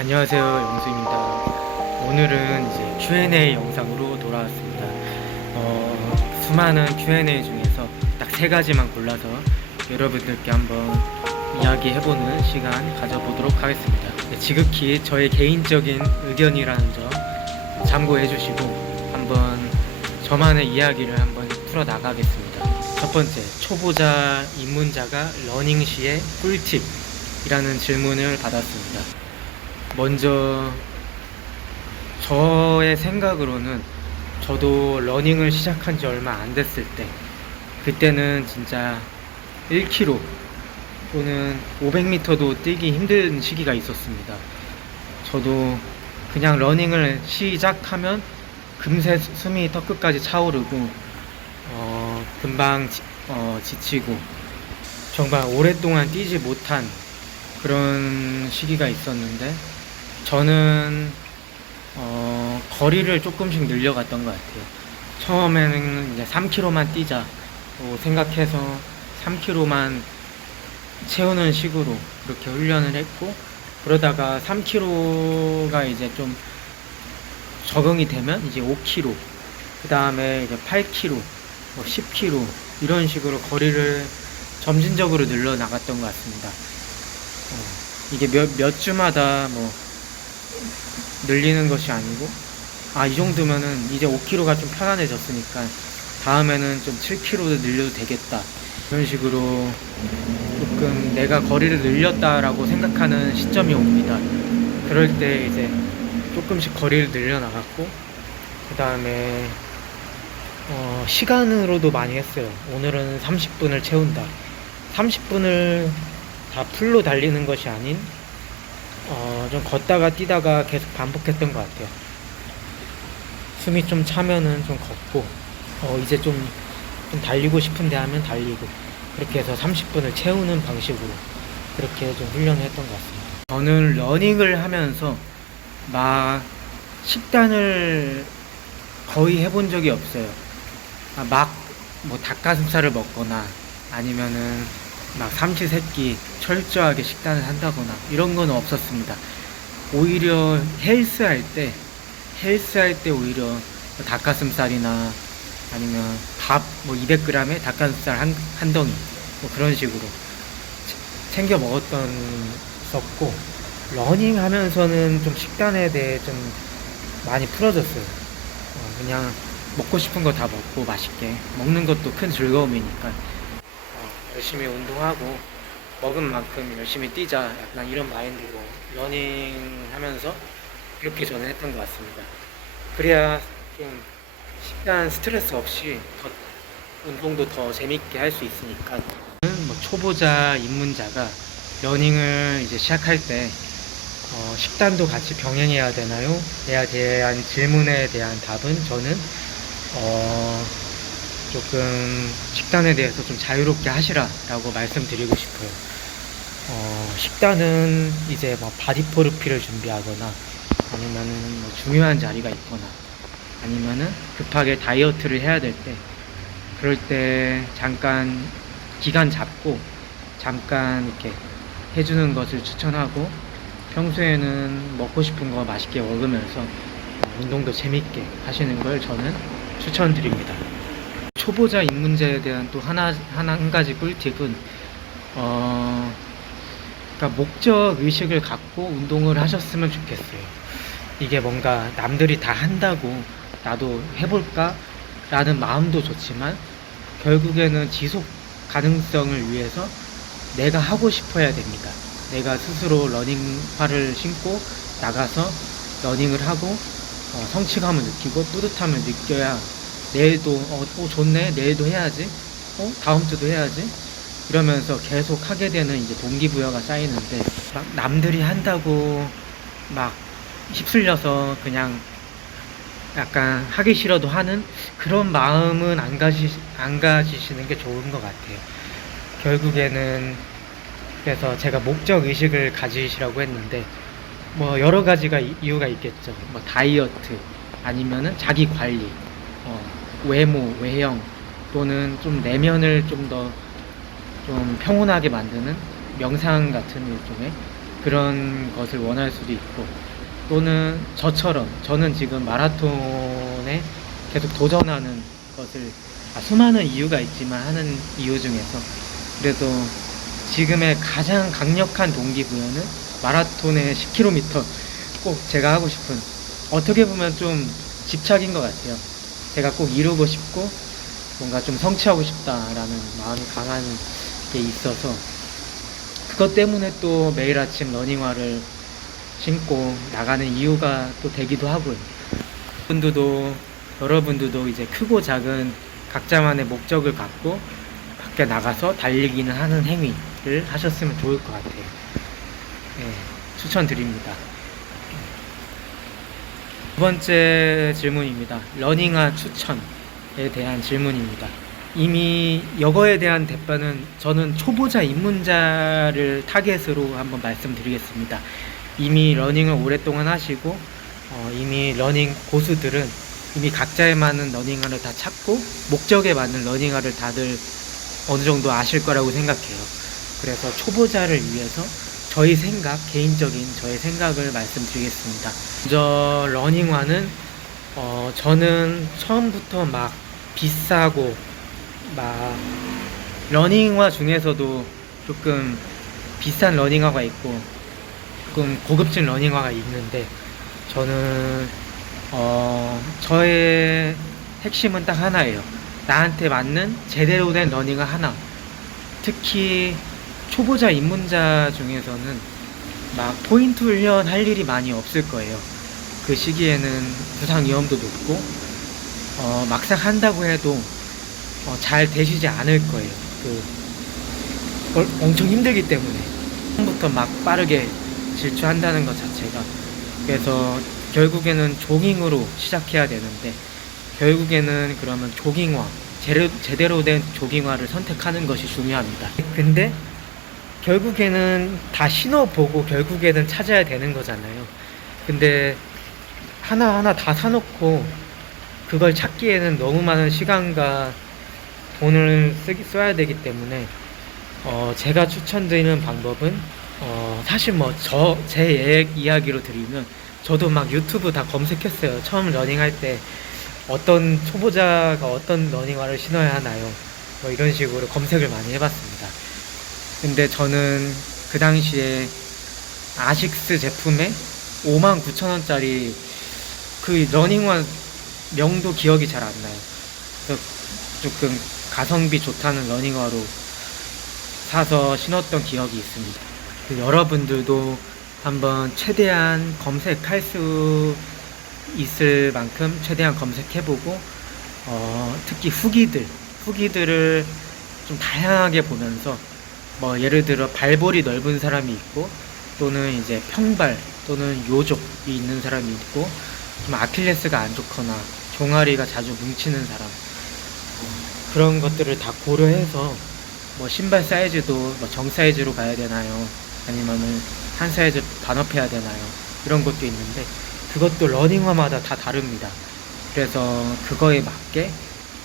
안녕하세요, 영수입니다. 오늘은 이제 Q&A 영상으로 돌아왔습니다. 수많은 Q&A 중에서 딱 세 가지만 골라서 여러분들께 한번 이야기해보는 시간 가져보도록 하겠습니다. 네, 지극히 저의 개인적인 의견이라는 점 참고해주시고 한번 저만의 이야기를 한번 풀어나가겠습니다. 첫 번째, 초보자 입문자가 러닝 시의 꿀팁이라는 질문을 받았습니다. 먼저 저의 생각으로는 저도 러닝을 시작한 지 얼마 안 됐을 때, 그때는 진짜 1km 또는 500m도 뛰기 힘든 시기가 있었습니다. 저도 그냥 러닝을 시작하면 금세 숨이 턱끝까지 차오르고 금방 지치고 정말 오랫동안 뛰지 못한 그런 시기가 있었는데, 저는 거리를 조금씩 늘려갔던 것 같아요. 처음에는 이제 3km만 뛰자 생각해서 3km만 채우는 식으로 그렇게 훈련을 했고, 그러다가 3km가 이제 좀 적응이 되면 이제 5km, 그 다음에 이제 8km, 10km 이런 식으로 거리를 점진적으로 늘려 나갔던 것 같습니다. 이게 몇 주마다 뭐 늘리는 것이 아니고, 이 정도면은 이제 5km가 좀 편안해졌으니까 다음에는 좀 7km도 늘려도 되겠다, 이런 식으로 조금 내가 거리를 늘렸다라고 생각하는 시점이 옵니다. 그럴 때 이제 조금씩 거리를 늘려나갔고, 그 다음에 시간으로도 많이 했어요. 오늘은 30분을 채운다. 30분을 다 풀로 달리는 것이 아닌 좀 걷다가 뛰다가 계속 반복했던 것 같아요. 숨이 좀 차면은 좀 걷고, 이제 좀 달리고 싶은데 하면 달리고, 그렇게 해서 30분을 채우는 방식으로 그렇게 좀 훈련을 했던 것 같습니다. 저는 러닝을 하면서 막 식단을 거의 해본 적이 없어요. 막 뭐 닭가슴살을 먹거나 아니면은 막 삼시세끼 철저하게 식단을 한다거나 이런 건 없었습니다. 오히려 헬스할 때 오히려 닭가슴살이나 아니면 밥 뭐 200g에 닭가슴살 한 덩이 뭐 그런 식으로 챙겨 먹었었고, 러닝 하면서는 좀 식단에 대해 좀 많이 풀어졌어요. 그냥 먹고 싶은 거 다 먹고 맛있게 먹는 것도 큰 즐거움이니까 열심히 운동하고 먹은 만큼 열심히 뛰자, 약간 이런 마인드로 러닝 하면서 그렇게 저는 했던 것 같습니다. 그래야 좀 식단 스트레스 없이 운동도 더 재밌게 할 수 있으니까. 뭐 초보자 입문자가 러닝을 이제 시작할 때 식단도 같이 병행해야 되나요? 에 대한 질문에 대한 답은 저는 조금 식단에 대해서 좀 자유롭게 하시라 라고 말씀드리고 싶어요. 식단은 이제 뭐 바디포르피를 준비하거나 아니면은 뭐 중요한 자리가 있거나 아니면은 급하게 다이어트를 해야 될 때, 그럴 때 잠깐 기간 잡고 잠깐 이렇게 해주는 것을 추천하고, 평소에는 먹고 싶은 거 맛있게 먹으면서 운동도 재밌게 하시는 걸 저는 추천드립니다. 초보자 입문자에 대한 또 한 가지 꿀팁은 그러니까 목적 의식을 갖고 운동을 하셨으면 좋겠어요. 이게 뭔가 남들이 다 한다고 나도 해볼까 라는 마음도 좋지만, 결국에는 지속 가능성을 위해서 내가 하고 싶어야 됩니다. 내가 스스로 러닝화를 신고 나가서 러닝을 하고 성취감을 느끼고 뿌듯함을 느껴야 내일도 좋네, 내일도 해야지, 다음 주도 해야지, 이러면서 계속 하게 되는 이제 동기부여가 쌓이는데, 막 남들이 한다고 막 휩쓸려서 그냥 약간 하기 싫어도 하는 그런 마음은 안 가지시는 게 좋은 것 같아요. 결국에는, 그래서 제가 목적 의식을 가지시라고 했는데, 뭐 여러 가지가 이유가 있겠죠. 뭐 다이어트 아니면은 자기 관리, 외모, 외형, 또는 좀 내면을 좀 더 좀 평온하게 만드는 명상 같은 일종의 그런 것을 원할 수도 있고, 또는 저는 지금 마라톤에 계속 도전하는 것을, 수많은 이유가 있지만 하는 이유 중에서 그래도 지금의 가장 강력한 동기부여는 마라톤의 10km 꼭 제가 하고 싶은, 어떻게 보면 좀 집착인 것 같아요. 제가 꼭 이루고 싶고 뭔가 좀 성취하고 싶다라는 마음이 강한 게 있어서, 그것 때문에 또 매일 아침 러닝화를 신고 나가는 이유가 또 되기도 하고요. 여러분들도 이제 크고 작은 각자만의 목적을 갖고 밖에 나가서 달리기는 하는 행위를 하셨으면 좋을 것 같아요. 네, 추천드립니다. 두 번째 질문입니다. 러닝화 추천에 대한 질문입니다. 이미 이거에 대한 대빠는 저는 초보자 입문자를 타겟으로 한번 말씀드리겠습니다. 이미 러닝을 오랫동안 하시고 이미 러닝 고수들은 이미 각자에 맞는 러닝화를 다 찾고 목적에 맞는 러닝화를 다들 어느 정도 아실 거라고 생각해요. 그래서 초보자를 위해서 개인적인 저의 생각을 말씀드리겠습니다. 먼저 러닝화는 저는 처음부터 막 비싸고 막 러닝화 중에서도 조금 비싼 러닝화가 있고 조금 고급진 러닝화가 있는데, 저는 저의 핵심은 딱 하나예요. 나한테 맞는 제대로 된 러닝화 하나. 특히 초보자 입문자 중에서는 막 포인트 훈련 할 일이 많이 없을 거예요. 그 시기에는 부상 위험도 높고 막상 한다고 해도 잘 되시지 않을 거예요. 그걸 엄청 힘들기 때문에 처음부터 막 빠르게 질주한다는 것 자체가. 그래서 결국에는 조깅으로 시작해야 되는데, 결국에는 그러면 조깅화, 제대로 된 조깅화를 선택하는 것이 중요합니다. 근데 결국에는 다 신어보고 결국에는 찾아야 되는 거잖아요. 근데 하나하나 다 사놓고 그걸 찾기에는 너무 많은 시간과 돈을 써야 되기 때문에 제가 추천드리는 방법은 사실 제 이야기로 드리면, 저도 막 유튜브 다 검색했어요. 처음 러닝할 때 어떤 초보자가 어떤 러닝화를 신어야 하나요? 뭐 이런 식으로 검색을 많이 해봤습니다. 근데 저는 그 당시에 아식스 제품에 59,000원짜리 그 러닝화 명도 기억이 잘 안 나요. 그래서 조금 가성비 좋다는 러닝화로 사서 신었던 기억이 있습니다. 여러분들도 한번 최대한 검색할 수 있을 만큼 최대한 검색해보고 특히 후기들을 좀 다양하게 보면서, 뭐 예를 들어 발볼이 넓은 사람이 있고, 또는 이제 평발 또는 요족이 있는 사람이 있고, 좀 아킬레스가 안 좋거나 종아리가 자주 뭉치는 사람, 그런 것들을 다 고려해서 뭐 신발 사이즈도 뭐 정 사이즈로 가야 되나요? 아니면은 한 사이즈 반업해야 되나요? 이런 것도 있는데, 그것도 러닝화마다 다 다릅니다. 그래서 그거에 맞게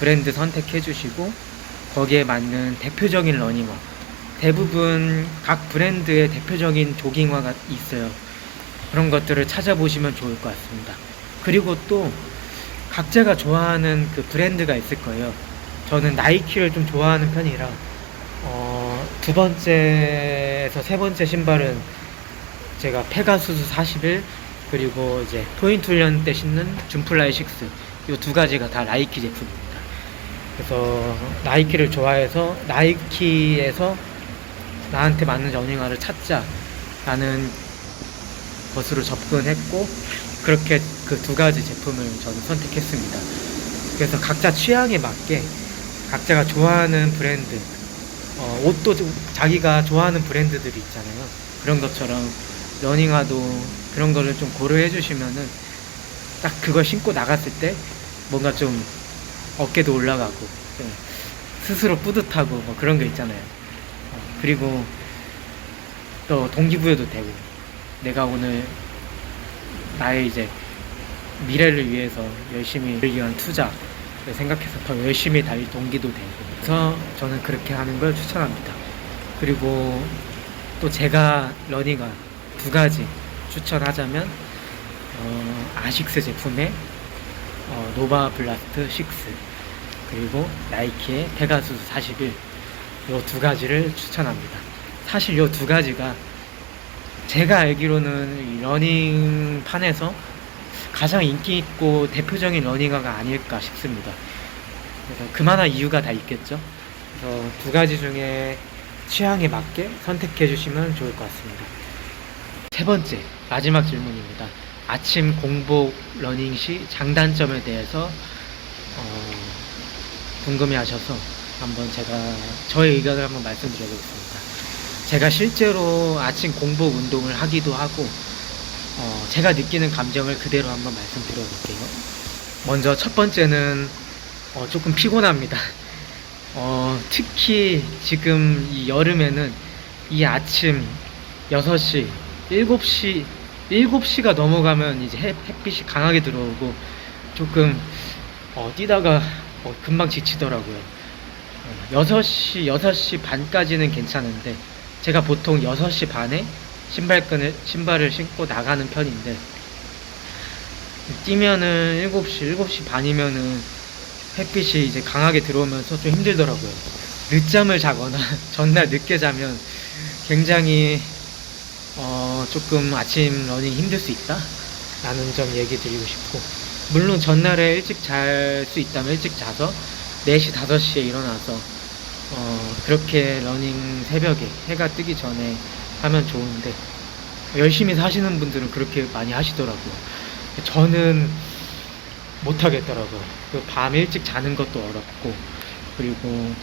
브랜드 선택해 주시고 거기에 맞는 대표적인 러닝화, 대부분 각 브랜드의 대표적인 조깅화가 있어요. 그런 것들을 찾아보시면 좋을 것 같습니다. 그리고 또 각자가 좋아하는 그 브랜드가 있을 거예요. 저는 나이키를 좀 좋아하는 편이라 두 번째에서 세 번째 신발은 제가 페가수스 41, 그리고 이제 포인트 훈련 때 신는 줌플라이 6, 이 두 가지가 다 나이키 제품입니다. 그래서 나이키를 좋아해서 나이키에서 나한테 맞는 러닝화를 찾자라는 것으로 접근했고, 그렇게 그 두 가지 제품을 저는 선택했습니다. 그래서 각자 취향에 맞게 각자가 좋아하는 브랜드, 옷도 자기가 좋아하는 브랜드들이 있잖아요. 그런 것처럼 러닝화도 그런 거를 좀 고려해 주시면은 딱 그걸 신고 나갔을 때 뭔가 좀 어깨도 올라가고 좀 스스로 뿌듯하고 뭐 그런 거 있잖아요. 그리고 또 동기부여도 되고, 내가 오늘 나의 이제 미래를 위해서 열심히 하기 위한 투자를 생각해서 더 열심히 달릴 동기도 되고, 그래서 저는 그렇게 하는 걸 추천합니다. 그리고 또 제가 러닝화 두 가지 추천하자면 아식스 제품의 노바 블라스트 6 그리고 나이키의 페가수스 41 요 두 가지를 추천합니다. 사실 요 두 가지가 제가 알기로는 이 러닝판에서 가장 인기 있고 대표적인 러닝화가 아닐까 싶습니다. 그래서 그만한 이유가 다 있겠죠. 그래서 두 가지 중에 취향에 맞게 선택해 주시면 좋을 것 같습니다. 세 번째, 마지막 질문입니다. 아침 공복 러닝 시 장단점에 대해서 궁금해하셔서 한번 제가 저의 의견을 한번 말씀드려보겠습니다. 제가 실제로 아침 공복 운동을 하기도 하고 제가 느끼는 감정을 그대로 한번 말씀드려볼게요. 먼저 첫 번째는 조금 피곤합니다. 특히 지금 이 여름에는 이 아침 6시, 7시가 넘어가면 이제 햇빛이 강하게 들어오고 조금 뛰다가 금방 지치더라고요. 6시 반까지는 괜찮은데 제가 보통 6시 반에 신발을 신고 나가는 편인데 뛰면은 7시 반이면은 햇빛이 이제 강하게 들어오면서 좀 힘들더라고요. 늦잠을 자거나 전날 늦게 자면 굉장히 조금 아침 러닝 힘들 수 있다 라는 점 얘기 드리고 싶고, 물론 전날에 일찍 잘 수 있다면 일찍 자서 4시 5시에 일어나서 그렇게 러닝 새벽에 해가 뜨기 전에 하면 좋은데 열심히 사시는 분들은 그렇게 많이 하시더라고요. 저는 못하겠더라고요. 밤 일찍 자는 것도 어렵고, 그리고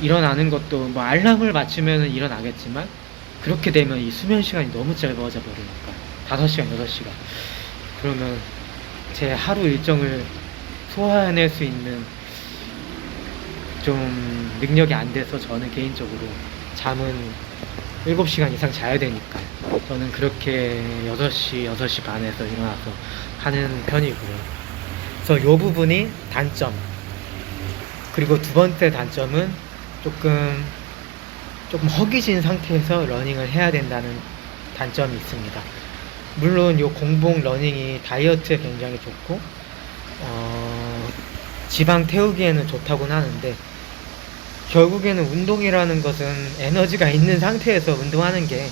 일어나는 것도 뭐 알람을 맞추면 일어나겠지만 그렇게 되면 이 수면 시간이 너무 짧아져 버리니까 5시간 6시간 그러면 제 하루 일정을 소화해낼 수 있는 좀 능력이 안 돼서 저는 개인적으로 잠은 7시간 이상 자야 되니까 저는 그렇게 6시 반에서 일어나서 하는 편이고요. 그래서 이 부분이 단점. 그리고 두 번째 단점은 조금 허기진 상태에서 러닝을 해야 된다는 단점이 있습니다. 물론 이 공복 러닝이 다이어트에 굉장히 좋고 지방 태우기에는 좋다고는 하는데 결국에는 운동이라는 것은 에너지가 있는 상태에서 운동하는 게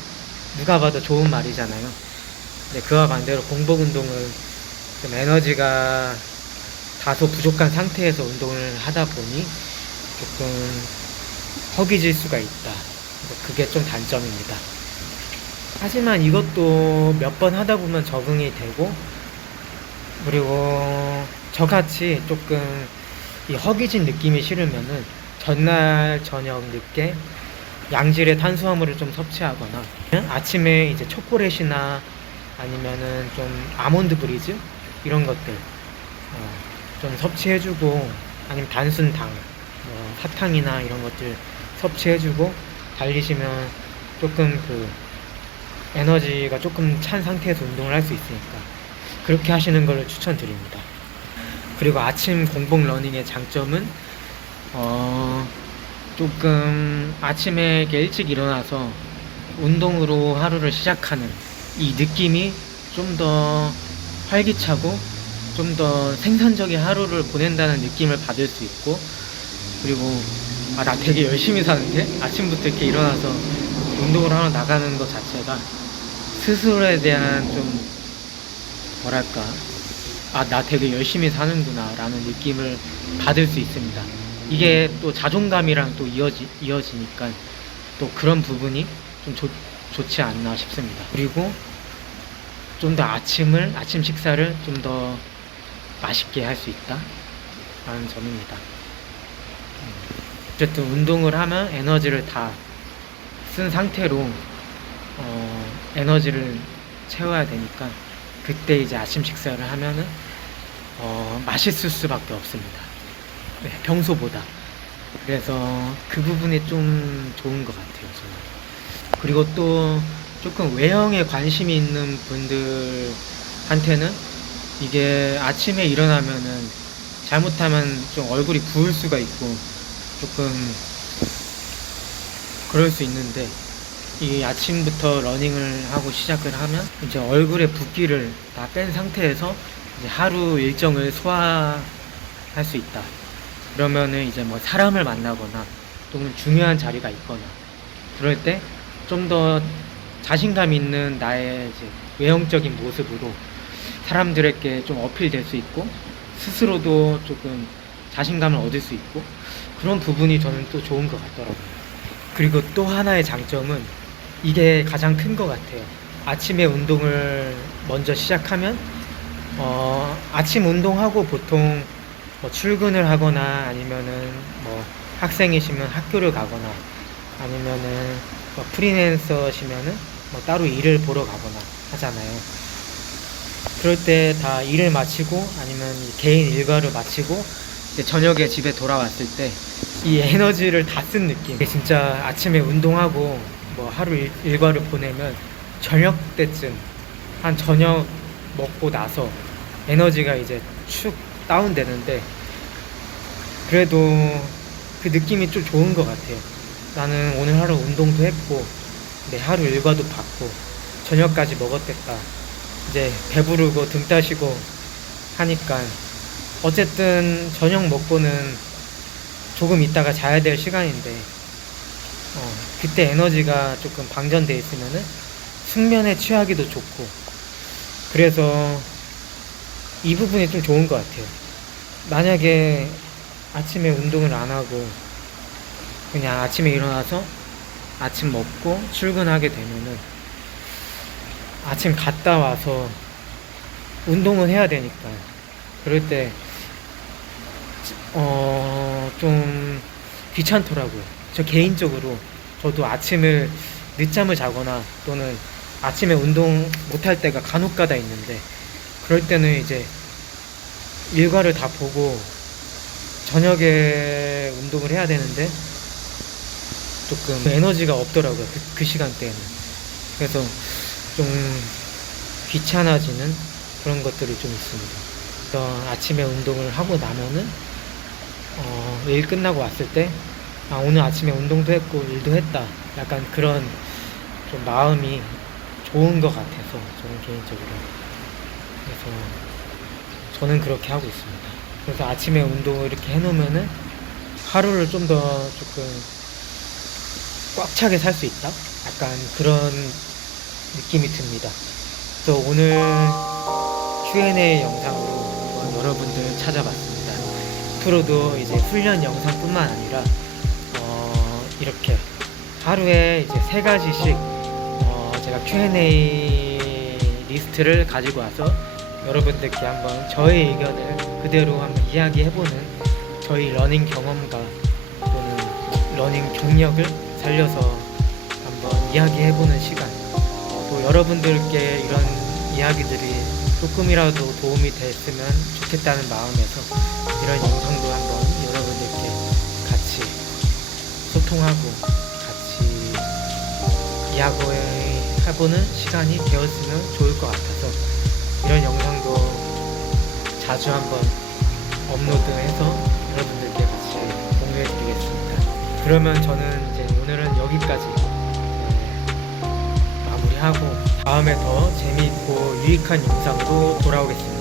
누가 봐도 좋은 말이잖아요. 근데 그와 반대로 공복 운동은 좀 에너지가 다소 부족한 상태에서 운동을 하다 보니 조금 허기질 수가 있다. 그게 좀 단점입니다. 하지만 이것도 몇 번 하다 보면 적응이 되고, 그리고 저같이 조금 이 허기진 느낌이 싫으면은 전날 저녁 늦게 양질의 탄수화물을 좀 섭취하거나 아침에 이제 초콜릿이나 아니면은 좀 아몬드 브리즈 이런 것들 좀 섭취해주고, 아니면 단순 당 사탕이나 이런 것들 섭취해주고 달리시면 조금 그 에너지가 조금 찬 상태에서 운동을 할 수 있으니까 그렇게 하시는 걸 추천드립니다. 그리고 아침 공복 러닝의 장점은 조금 아침에 이렇게 일찍 일어나서 운동으로 하루를 시작하는 이 느낌이 좀 더 활기차고 좀 더 생산적인 하루를 보낸다는 느낌을 받을 수 있고, 그리고 나 되게 열심히 사는데 아침부터 이렇게 일어나서 운동을 하러 나가는 것 자체가 스스로에 대한 좀 뭐랄까, 나 되게 열심히 사는구나 라는 느낌을 받을 수 있습니다. 이게 또 자존감이랑 또 이어지니까 또 그런 부분이 좀 좋지 않나 싶습니다. 그리고 좀 더 아침 식사를 좀 더 맛있게 할 수 있다 라는 점입니다. 어쨌든 운동을 하면 에너지를 다 쓴 상태로 에너지를 채워야 되니까 그때 이제 아침 식사를 하면은 맛있을 수밖에 없습니다. 네, 평소보다. 그래서 그 부분이 좀 좋은 것 같아요, 저는. 그리고 또 조금 외형에 관심이 있는 분들한테는 이게 아침에 일어나면은 잘못하면 좀 얼굴이 부을 수가 있고 조금 그럴 수 있는데, 이 아침부터 러닝을 하고 시작을 하면 이제 얼굴에 붓기를 다 뺀 상태에서 이제 하루 일정을 소화할 수 있다. 그러면은 이제 뭐 사람을 만나거나 또는 중요한 자리가 있거나 그럴 때 좀 더 자신감 있는 나의 이제 외형적인 모습으로 사람들에게 좀 어필될 수 있고 스스로도 조금 자신감을 얻을 수 있고 그런 부분이 저는 또 좋은 것 같더라고요. 그리고 또 하나의 장점은 이게 가장 큰 것 같아요. 아침에 운동을 먼저 시작하면 아침 운동하고 보통 뭐 출근을 하거나 아니면은 뭐 학생이시면 학교를 가거나 아니면은 뭐 프리랜서시면은 뭐 따로 일을 보러 가거나 하잖아요. 그럴 때 다 일을 마치고 아니면 개인 일과를 마치고 이제 저녁에 집에 돌아왔을 때 이 에너지를 다 쓴 느낌. 이게 진짜 아침에 운동하고 뭐 하루 일과를 보내면 저녁 때쯤 한 저녁 먹고 나서 에너지가 이제 축 다운되는데 그래도 그 느낌이 좀 좋은 것 같아요. 나는 오늘 하루 운동도 했고 내 하루 일과도 봤고 저녁까지 먹었댔다. 이제 배부르고 등 따시고 하니까 어쨌든 저녁 먹고는 조금 있다가 자야 될 시간인데 그때 에너지가 조금 방전돼 있으면은 숙면에 취하기도 좋고 그래서 이 부분이 좀 좋은 것 같아요. 만약에 아침에 운동을 안 하고 그냥 아침에 일어나서 아침 먹고 출근하게 되면은 아침 갔다 와서 운동을 해야 되니까 그럴 때 좀 귀찮더라고요. 저 개인적으로 저도 아침을 늦잠을 자거나 또는 아침에 운동 못할 때가 간혹가다 있는데 그럴 때는 이제 일과를 다 보고 저녁에 운동을 해야 되는데 조금 에너지가 없더라고요. 그 시간대에는. 그래서 좀 귀찮아지는 그런 것들이 좀 있습니다. 그래서 아침에 운동을 하고 나면은 일 끝나고 왔을 때 오늘 아침에 운동도 했고 일도 했다. 약간 그런 좀 마음이 좋은 것 같아서 저는 개인적으로. 그래서 저는 그렇게 하고 있습니다. 그래서 아침에 운동을 이렇게 해놓으면은 하루를 좀 더 조금 꽉 차게 살 수 있다? 약간 그런 느낌이 듭니다. 그래서 오늘 Q&A 영상으로 한번 여러분들 찾아봤습니다. 앞으로도 이제 훈련 영상뿐만 아니라 이렇게 하루에 이제 3가지씩 제가 Q&A 리스트를 가지고 와서 여러분들께 한번 저의 의견을 그대로 한번 이야기해보는 저희 러닝 경험과 또는 러닝 경력을 살려서 한번 이야기해보는 시간. 또 여러분들께 이런 이야기들이 조금이라도 도움이 됐으면 좋겠다는 마음에서 이런 영상도 한번 여러분들께 같이 소통하고 같이 이야기해보는 시간이 되었으면 좋을 것 같아서 이런 영상도 자주 한번 업로드해서 여러분들께 같이 공유해드리겠습니다. 그러면 저는 이제 오늘은 여기까지 마무리하고 다음에 더 재미있고 유익한 영상으로 돌아오겠습니다.